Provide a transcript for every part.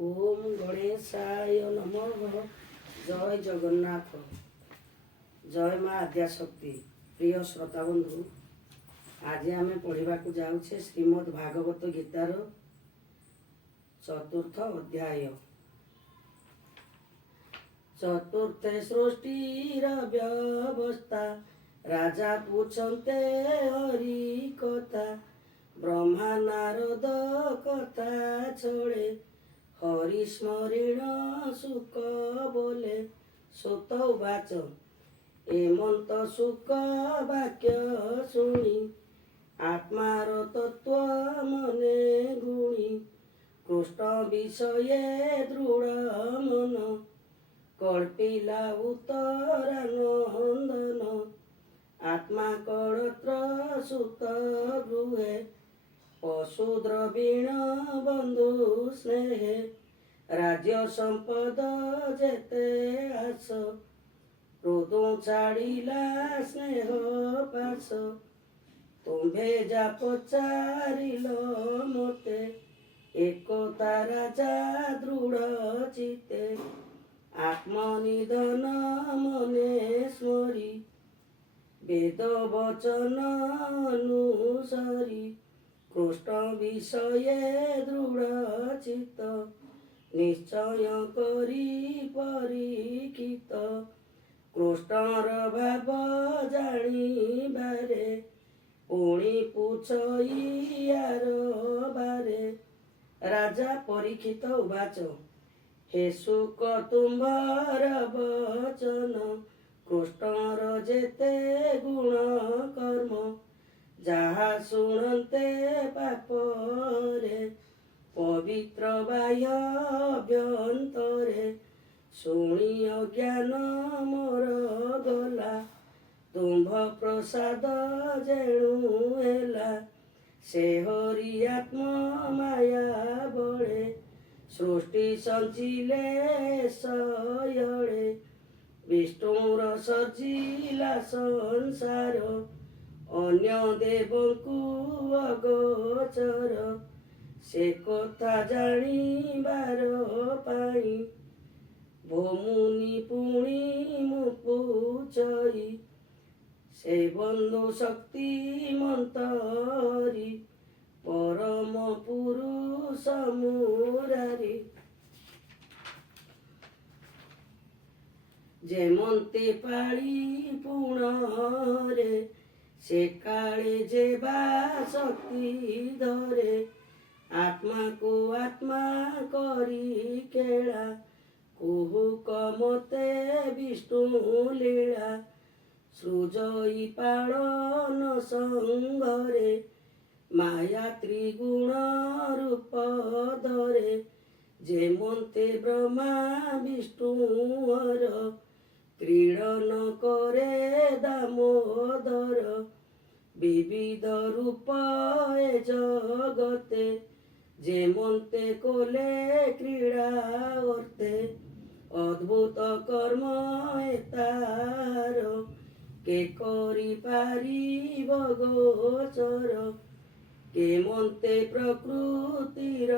ओम गणेशाय नमः। जय जगन्नाथ, जय माँ आद्याशक्ति। प्रिय श्रोता बंधु, आज आम पढ़ा जाऊे श्रीमद् भागवत गीतार चतुर्थ अध्याय। चतुर्थे सृष्टिर व्यवस्था, राजा पूछते हरि कथा। ब्रह्मा नारद कथा छोड़े, हरि स्मरण सुख बोले। सुत उवाच एमंत सुख वाक्य शुणी, आत्मार तत्व मने गुणी। कृष्ण विषये दृढ़ मन, कल्पिला उत्तरानंदन। आत्मा कड़त्र सुत गृहे, पशु द्रवीण बंधु स्नेहे। राज्य संपद जेते आस, क्रोध छाड़िला स्नेह पास। तुम्भे जा पचारिल मते, एकता राजा दृढ़ चिते। आत्मनिधन मने स्मरी, वेद वचन अनुसरी। कृष्ण विषये दृढ़ चित्त, निश्चय करी परीक्षित। कृष्णर भाव जानिबारे, पुणी पूछइयार बारे। राजा परीक्षित उवाच हे सुख तुम्भर वचन। कृष्णर जेते गुण कर्म, जहा शुणते पापरे। पवित्र बाह्य अभ्यंतरे, शुणी अज्ञान मोर गला। तुम्भ प्रसाद जेणु हेला, से हरि आत्म माया बळे। सृष्टि संचिले सयळे, विष्णुर सजिला संसार। अन्य देवଙ୍କୁ अगोचर, से कथा जानिबार पाई। भमुनि पुणी मुपुचई, से बंधु शक्तिमंत हरि। परम पुरुष मुरारी, जेमंते पाळी पुणरे। से काले जेबा शक्ति धरे, आत्मा को आत्मा करी केला। कुहुक मते विष्णु लीला, सृजई पालन संगरे। माया त्रिगुण रूप धरे, जेमंते ब्रह्मा विष्णुवर। क्रीडन करे दामोदर, विविध रूप ए जगते। जेमंते कोले क्रीडा वर्ते, अद्भुत कर्म एतार। के करी पारिब गोचर, केमंते प्रकृतिर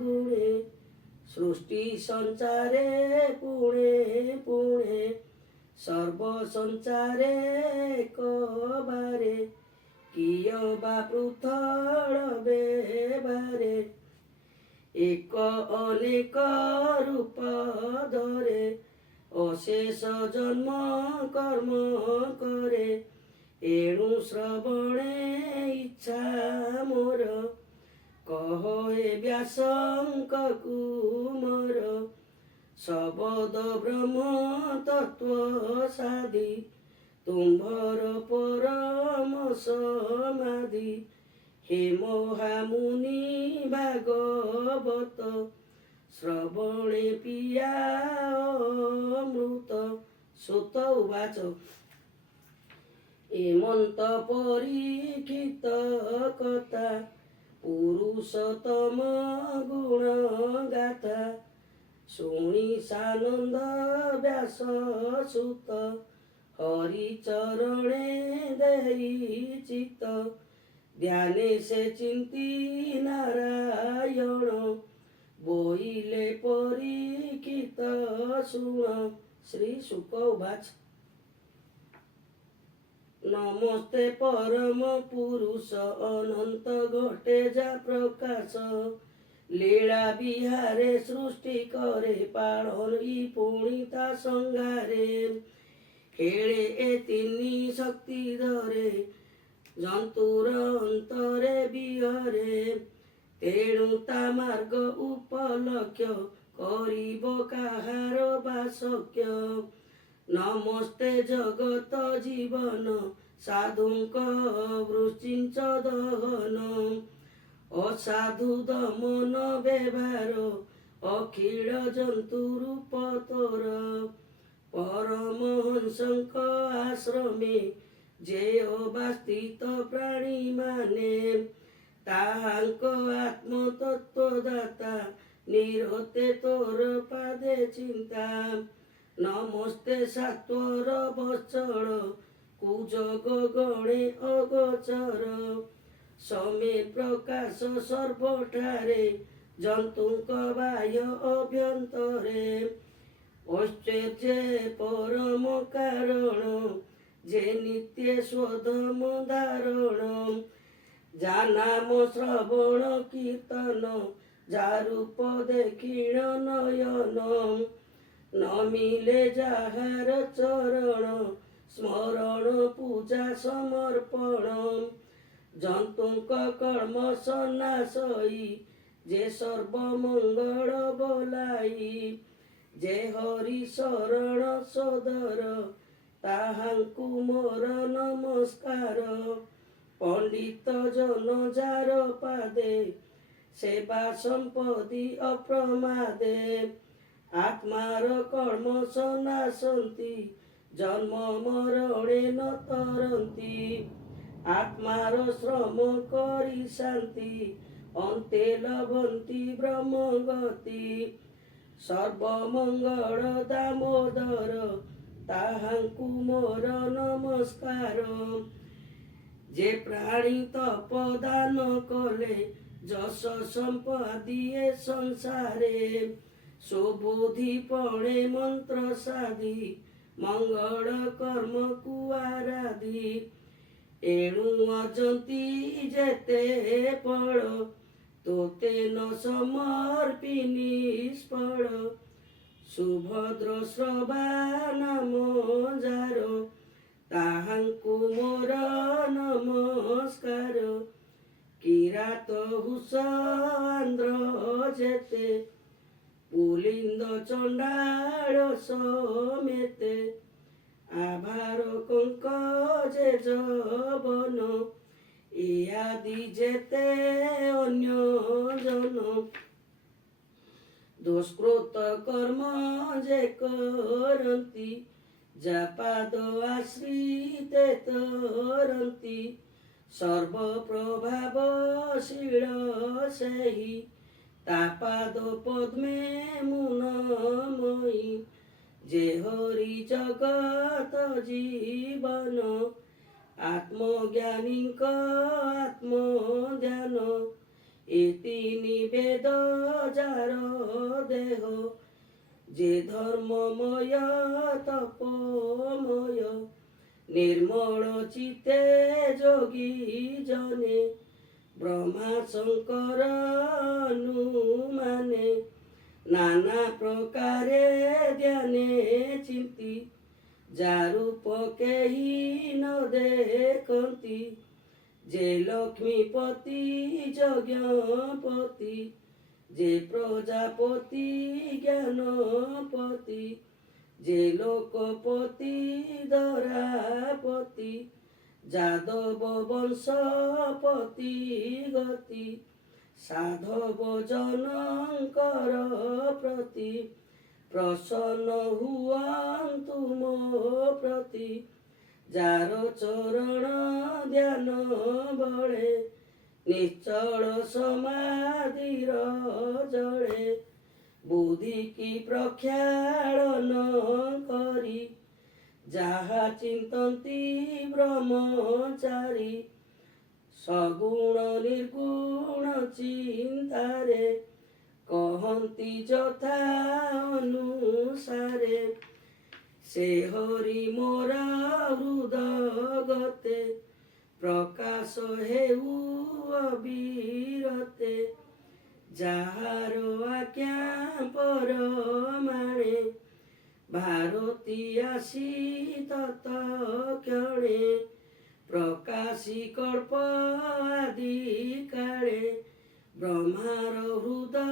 गुणे। सृष्टि संचारे पुणे पुणे, सर्व संचारे कबारे। किय बा पृथळ बेबारे, एक अनेक रूप धरे। अशेष जन्म कर्म करे, एणु श्रवणे इच्छा मोर। कह ए व्यासंक कुमर, शबद ब्रह्म तत्व साधि। तुम्भर परम समाधि, हे महामुनि भागवत। श्रवणे पिया अमृत। सुत उवाच एमंत परीक्षित कथा, पुरुषोत्तम गुण गाथा। शुणी सानंद व्यास सुत, हरि चरणे देई चित। ध्याने से चिंती नारायण, बोइले ଶୁଣ। ଶ୍ରୀ ଶୁକ ଉବାଚ ନମସ୍ତେ ପରମ ପୁରୁଷ ଅନନ୍ତ ଘଟେ ଯା ପ୍ରକାଶ লীলা বিহারে সৃষ্টি করে পালই পুଣି তা সংহারে খেଳେ এ ତିନି ଶକ୍ତି ଧରେ ଜନ୍ତୁର ଅନ୍ତରେ ବିହରେ ତେଣୁ ତା ମାର୍ଗ ଉପଲକ୍ଷ୍ୟ କରିବ କାହାର ବାସକ୍ୟ ନମସ୍ତେ ଜଗତ ଜୀବନ ସାଧୁଙ୍କ ବୃଶ୍ଚିଞ୍ଚ ଦହନ ଅସାଧୁ ଦମନ ବ୍ୟବହାର ଅଖିଳ ଜନ୍ତୁ ରୂପ ତୋର ପରମହଂସଙ୍କ ଆଶ୍ରମେ ଯେ ଅବାସ୍ଥିତ ପ୍ରାଣୀମାନେ ତାହାଙ୍କ ଆତ୍ମତତ୍ତ୍ୱଦାତା ନିରତେ ତୋର ପାଦେ ଚିନ୍ତା ନମସ୍ତେ ସାତ୍ୱର ବତ୍ସଳ କୁଜଗ ଗଣେ ଅଗୋଚର ସମେ ପ୍ରକାଶ ସର୍ବଠାରେ ଜନ୍ତୁଙ୍କ ବାହ୍ୟ ଅଭ୍ୟନ୍ତରେ ଐଶ୍ୱର୍ଯ୍ୟ ପରମ କାରଣ ଯେ ନିତ୍ୟ ସ୍ୱଧମ ଧାରଣ ଯା ନାମ ଶ୍ରବଣ କୀର୍ତ୍ତନ ଯା ରୂପ ଦେଖିଣ ନୟନ ନ ମିଳେ ଯାହାର ଚରଣ ସ୍ମରଣ ପୂଜା ସମର୍ପଣ ଜନ୍ତୁଙ୍କ କର୍ମଶ ନାଶଇ ଯେ ସର୍ବମଙ୍ଗଳ ବୋଲାଇ ଯେ ହରି ଶରଣ ସୋଦର ତାହାଙ୍କୁ ମୋର ନମସ୍କାର ପଣ୍ଡିତ ଜନ ଯାର ପାଦେ ସେବା ସମ୍ପତ୍ତି ଅପ୍ରମାଦେ ଆତ୍ମାର କର୍ମ ସନାସନ୍ତି ଜନ୍ମ ମରଣେ ନ ତରନ୍ତି ଆତ୍ମାର ଶ୍ରମ କରି ଶାନ୍ତି ଅନ୍ତେ ଲଭନ୍ତି ବ୍ରହ୍ମଗତି ସର୍ବମଙ୍ଗଳ ଦାମୋଦର ତାହାଙ୍କୁ ମୋର ନମସ୍କାର ଯେ ପ୍ରାଣୀ ତପଦାନ କଲେ ଯଶ ସମ୍ପଦି ଏ ସଂସାରେ ସୁବୁଦ୍ଧି ପଣେ ମନ୍ତ୍ର ସାଧି ମଙ୍ଗଳ କର୍ମକୁ ଆରାଧି ଏଣୁ ଅଜନ୍ତି ଯେତେ ଫଳ ତୋତେ ନ ସମର୍ପି ନିଷ୍ଫଳ ସୁଭଦ୍ର ଶ୍ରବା ନାମ ଯାର ତାହାଙ୍କୁ ମୋର ନମସ୍କାର କିରାତ ହୁସ ଆନ୍ଧ୍ର ଯେତେ ପୁଲିନ୍ଦ ଚଣ୍ଡାଳ ସಮೇତେ ଆଭାର କଙ୍କ ଯେ ଜବନ ଏ ଆଦି ଯେତେ ଅନ୍ୟ ଜନ ଦୁଷ୍କୃତ କର୍ମ ଯେ କରନ୍ତି ଯା ପାଦ ଆଶ୍ରିତେ ତରନ୍ତି ସର୍ବ ପ୍ରଭାବଶୀଳ ସେହି ତା ପାଦ ପଦ୍ମେ ମୁନମୟୀ ଯେ ହରି ଜଗତ ଜୀବନ ଆତ୍ମଜ୍ଞାନୀଙ୍କ ଆତ୍ମଧ୍ୟାନ ଏ ତିନି ବେଦ ଯାର ଦେହ ଯେ ଧର୍ମମୟ ତପମୟ ନିର୍ମଳ ଚିତେ ଯୋଗୀ ଜନେ ବ୍ରହ୍ମା ଶଙ୍କର ହନୁମାନେ ନାନା ପ୍ରକାରେ ଧ୍ୟାନେ ଚିନ୍ତି ଯା ରୂପ କେହି ନ ଦେଖନ୍ତି ଯେ ଲକ୍ଷ୍ମୀପତି ଯଜ୍ଞପତି ଯେ ପ୍ରଜାପତି ଜ୍ଞାନପତି ଯେ ଲୋକପତି ଧରାପତି ଯାଦବ ବଂଶପତି ଗତି ସାଧବ ଜନଙ୍କର ପ୍ରତି ପ୍ରସନ୍ନ ହୁଅନ୍ତୁ ମୋ ପ୍ରତି ଯାର ଚରଣ ଧ୍ୟାନ ବଳେ ନିଶ୍ଚଳ ସମାଧିର ଜଳେ ବୁଦ୍ଧି କି ପ୍ରକ୍ଷାଳନ କରି ଯାହା ଚିନ୍ତନ୍ତି ବ୍ରହ୍ମଚାରୀ ସଗୁଣ ନିର୍ଗୁଣ ଚିନ୍ତାରେ କହ କୁହନ୍ତି ଯଥା ଅନୁସାରେ ସେ ହରି ମୋର ହୃଦଗତେ ପ୍ରକାଶ ହେଉ ଅବିରତେ ଯାହାର ଆଜ୍ଞା ପରମାଣେ ଭାରତୀ ଆସି ତତ୍କ୍ଷଣେ ପ୍ରକାଶୀ କଳ୍ପ ଆଦି କାଳେ ବ୍ରହ୍ମାର ହୃଦୟ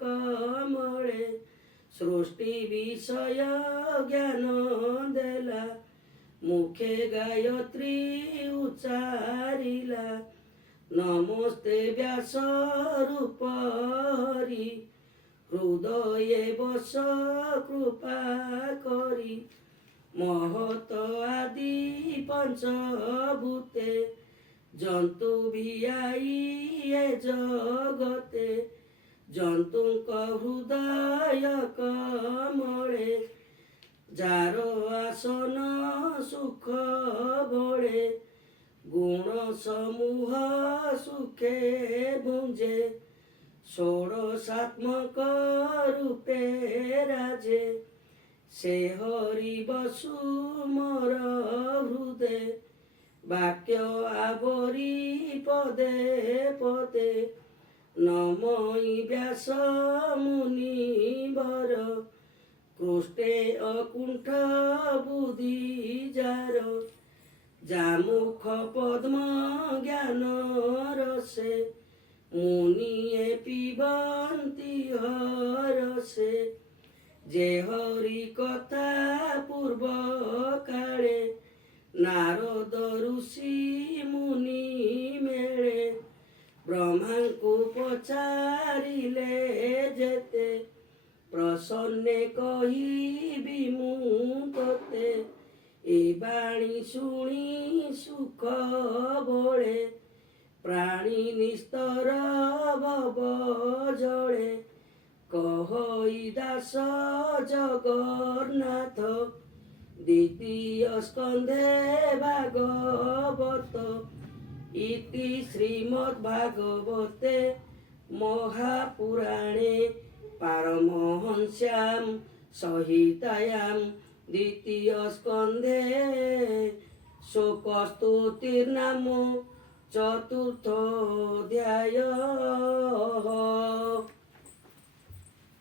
କମଳେ ସୃଷ୍ଟି ବିଷୟ ଜ୍ଞାନ ଦେଲା ମୁଖେ ଗାୟତ୍ରୀ ଉଚ୍ଚାରିଲା ନମସ୍ତେ ବ୍ୟାସ ରୂପ ହରି ହୃଦये ବସ କୃପା କରି ମହତ ଆଦି ପଞ୍ଚଭୂତେ ଜନ୍ତୁ ଭିଆଇ ଏ ଜଗତେ ଜନ୍ତୁଙ୍କ ହୃଦୟ କମଳେ ଯାର ଆସନ ସୁଖ ବଳେ ଗୁଣ ସମୂହ ସୁଖେ ଭୁଞ୍ଜେ ଷୋଡ଼ଶାତ୍ମକ ରୂପେ ରାଜେ ସେ ହରି ବସୁ ମୋର ହୃଦେ ବାକ୍ୟ ଆବରି ପଦେ ପଦେ ନମଇ ବ୍ୟାସ ମୁନିବର କୃଷ୍ଣେ ଅକୁଣ୍ଠ ବୁଦ୍ଧି ଯାର ଯାମୁଖ ପଦ୍ମ ଜ୍ଞାନ ରସେ ମୁନିଏ ପିବନ୍ତି ହରସେ ଯେ ହରି କଥା ପୂର୍ବ କାଳେ ନାରଦ ଋଷି ମୁନି ମେଳେ ବ୍ରହ୍ମାଙ୍କୁ ପଚାରିଲେ ଯେତେ ପ୍ରସନ୍ନେ କହିବି ମୁଁ ତୋତେ ଏ ବାଣୀ ଶୁଣି ସୁଖ ବଳେ ପ୍ରାଣୀ ନିସ୍ତର ଭବ ଜଳେ କହଇ ଦାସ ଜଗନ୍ନାଥ ଦ୍ୱିତୀୟ ସ୍କନ୍ଧେ ଭାଗବତ ଇତି ଶ୍ରୀମଦ୍ ଭାଗବତେ ମହାପୁରାଣେ ପାରମହଂସ୍ୟାମ୍ संहितायां द्वितीय स्कन्धे शोकस्तुतिर्नाम चतुर्थोऽध्यायः।